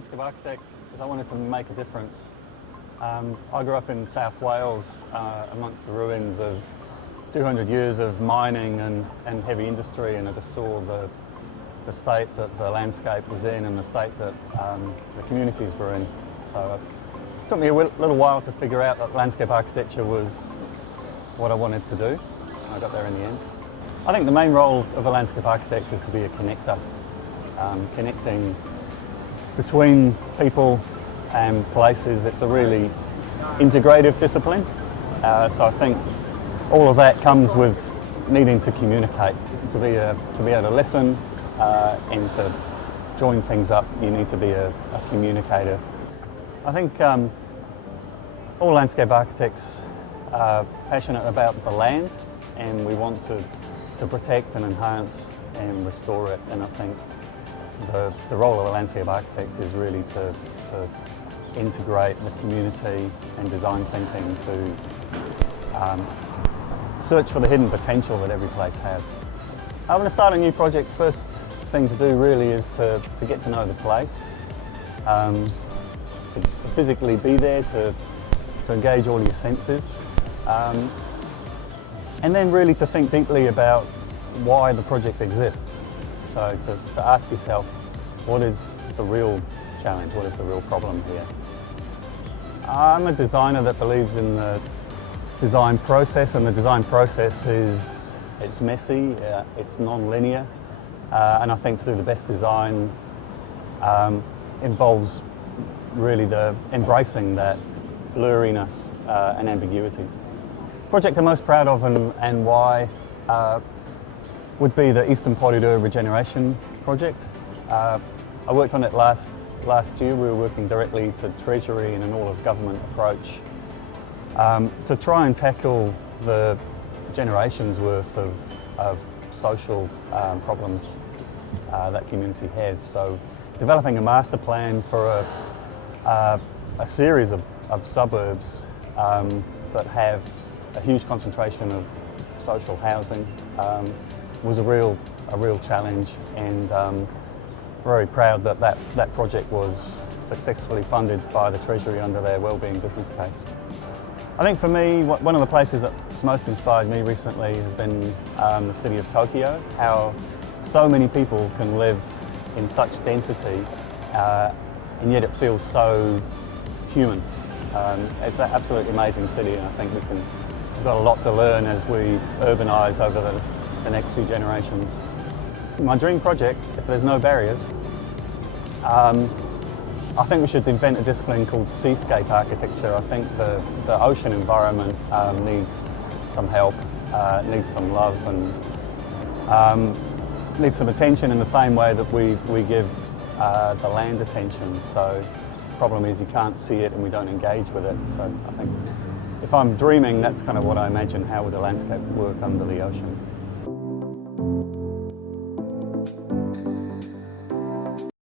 landscape architect because I wanted to make a difference. I grew up in South Wales amongst the ruins of 200 years of mining and heavy industry, and I just saw the state that the landscape was in and the state that the communities were in. So it took me a little while to figure out that landscape architecture was what I wanted to do. I got there in the end. I think the main role of a landscape architect is to be a connector, connecting between people and places. It's a really integrative discipline, so I think all of that comes with needing to communicate, to be able to listen and to join things up. You need to be a communicator. I think all landscape architects are passionate about the land, and we want to protect and enhance and restore it. And I think the role of a landscape architect is really to integrate the community and design thinking to search for the hidden potential that every place has. When I start a new project, first thing to do really is to get to know the place, to physically be there, to engage all your senses, and then really to think deeply about why the project exists. So to ask yourself, what is the real challenge, what is the real problem here? I'm a designer that believes in the design process, and the design process it's messy, it's non-linear, and I think to do the best design involves really embracing that blurriness and ambiguity. The project I'm most proud of and why would be the Eastern Porirua Regeneration project. I worked on it last year. We were working directly to Treasury in an all-of-government approach to try and tackle the generations worth of social problems that community has. So developing a master plan for a series of suburbs that have a huge concentration of social housing was a real challenge, and very proud that project was successfully funded by the Treasury under their wellbeing business case. I think for me, one of the places that's most inspired me recently has been the city of Tokyo, how so many people can live in such density and yet it feels so human. It's an absolutely amazing city, and I think we've got a lot to learn as we urbanise over the next few generations. My dream project, if there's no barriers, I think we should invent a discipline called seascape architecture. I think the ocean environment needs some help, needs some love, and needs some attention in the same way that we give the land attention. So the problem is you can't see it and we don't engage with it. So I think if I'm dreaming, that's kind of what I imagine. How would a landscape work under the ocean?